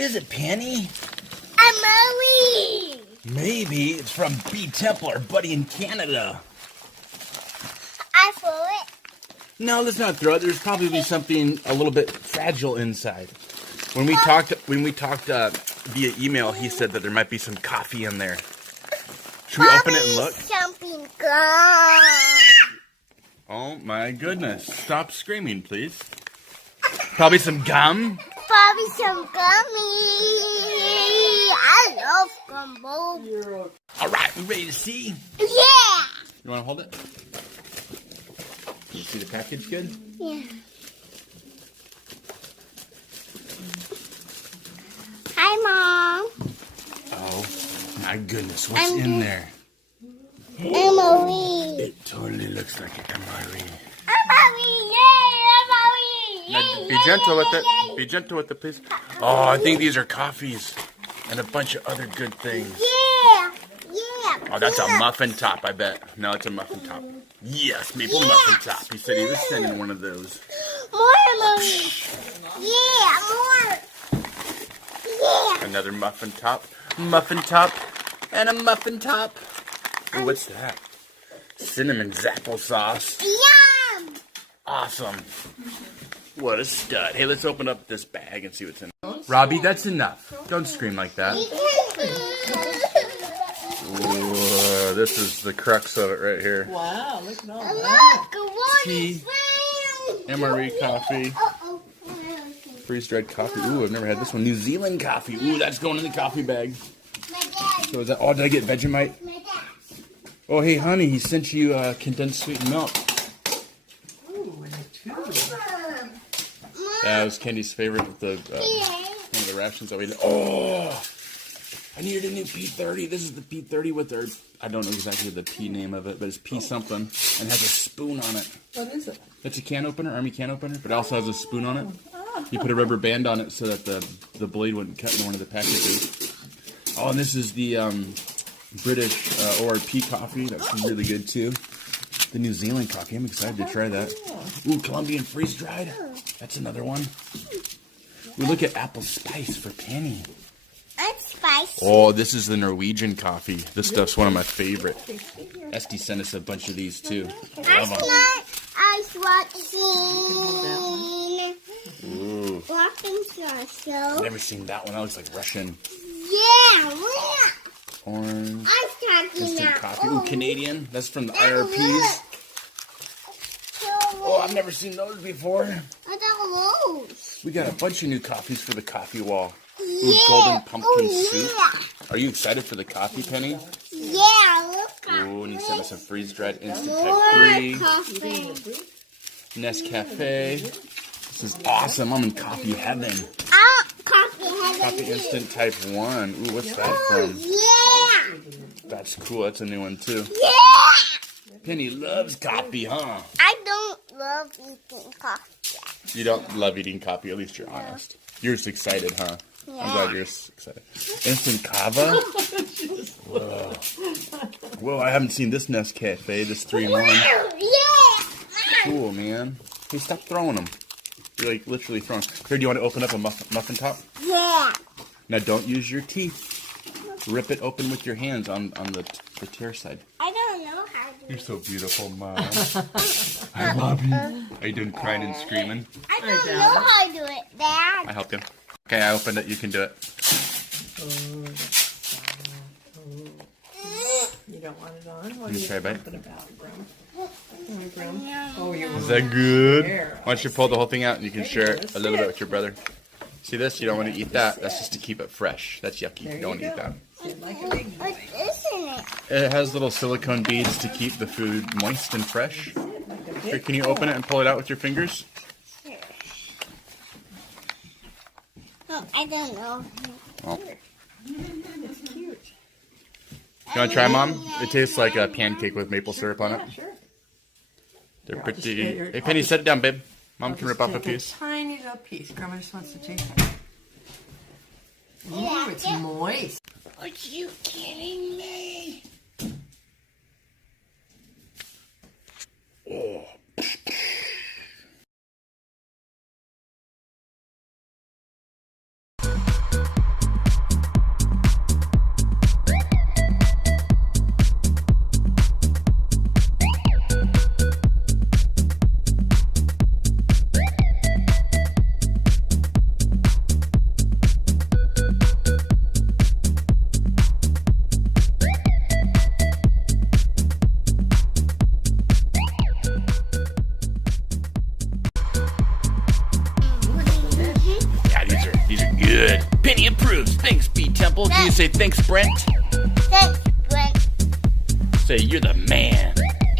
is it, Penny? A Marie. Maybe it's from BTemple, our buddy in Canada. I throw it. No, let's not throw it. There's probably something a little bit fragile inside. When we talked via email, he said that there might be some coffee in there. Should we open it and look? Something gum. Oh my goodness! Stop screaming, please. Probably some gum. Probably some gummy. I love gumbo. All right, we ready to see? Yeah. You want to hold it? Can you see the package good? Yeah. Hi, Mom. Oh my goodness, what's in there? Emily. It totally looks like an MRE. Emily, yay, Emily. Be gentle with it. Be gentle with it, please. Oh, I think these are coffees and a bunch of other good things. Yeah. Yeah. Oh, that's a muffin top, I bet. No, it's a muffin top. Yes, maple muffin top. He said he was sending one of those. More Emily. Yeah, more. Yeah. Another muffin top, and a muffin top. Ooh, what's that? Cinnamon zapple sauce. Yum. Awesome. What a stud. Hey, let's open up this bag and see what's in it. Robbie, that's enough. Don't scream like that. Whoa, this is the crux of it right here. Wow, look at all that. Look, what Tea, is that? MRE coffee, Uh-oh. freeze-dried coffee. Ooh, I've never had this one. New Zealand coffee. Ooh, that's going in the coffee bag. My dad. So is that, oh, did I get Vegemite? My dad. Oh, hey, honey, he sent you condensed sweetened milk. Ooh, and a tube. That was Candy's favorite with the one of the rations that we did. Oh, I needed a new P30. This is the P30 with their, I don't know exactly the P name of it, but it's P something, and it has a spoon on it. What is it? It's a can opener, army can opener, but it also has a spoon on it. You put a rubber band on it so that the blade wouldn't cut into one of the packages. Oh, and this is the British ORP coffee. That's really good too. The New Zealand coffee. I'm excited to try that. Ooh, Colombian freeze dried. That's another one. We look at apple spice for Penny. That's spicy. Oh, this is the Norwegian coffee. This stuff's one of my favorite. Esty sent us a bunch of these too. Love That's them. not ice watching. Ooh, Walking so. never seen that one. That looks like Russian. Yeah. Orange. I'm talking Instant now. coffee. Ooh, Canadian. That's from the IRPs. Oh, I've never seen those before. I got those. We got a bunch of new coffees for the coffee wall. Ooh, Yeah. golden pumpkin Oh, soup. yeah. Are you excited for the coffee, Penny? Yeah, look at Ooh, and he sent us a freeze-dried instant more type 3. coffee. Nescafe. This is awesome. I'm in coffee heaven. Coffee heaven. Coffee instant type 1. Ooh, what's that Oh, from? yeah. That's cool. That's a new one, too. Yeah. Penny loves coffee, huh? I don't love eating coffee. You don't love eating coffee. At least you're honest. You're just excited, huh? I'm glad you're excited. Instant kava? Whoa. Whoa, I haven't seen this Nescafe, this 3-in-1. Yeah. Cool, man. Hey, stop throwing them. You're like literally throwing. Here, do you want to open up a muffin top? Yeah. Now, don't use your teeth. Rip it open with your hands on the tear side. I don't know how to do You're it. so beautiful, Mom. I love you. Are you done crying and screaming? I don't know how to do it, Dad. I helped you. Okay, I opened it. You can do it. You don't want it on? What Let me are you try a bite. talking about, Brum? Oh, you're Is that good? there. Why don't you pull the whole thing out and you can share it a little bit with your brother. See this? You don't want to eat that. That's just to keep it fresh. That's yucky. There You don't want to you eat go. that. Like a big What is in it? It has little silicone beads to keep the food moist and fresh. Here, can you open it and pull it out with your fingers? Oh, I don't know. Oh. It's cute. You want to try, Mom? It tastes like a pancake with maple syrup on it. Yeah, sure. They're Here, I'll just pretty. get your- Hey, Penny, set it down, babe. Mom I'll can just rip off a take piece. Tiny little piece. Grandma just wants to taste it. Ooh, it's moist. Are you kidding me? Oh. you say thanks, Brent? Thanks, Brent. Say you're the man.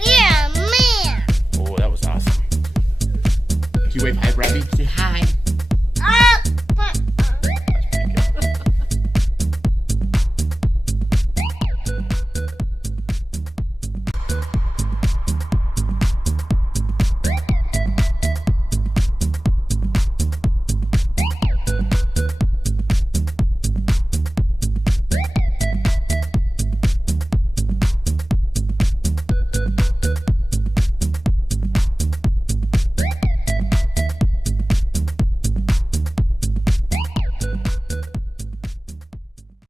Yeah, man. Oh, that was awesome. Can you wave hi, Robbie? Say hi.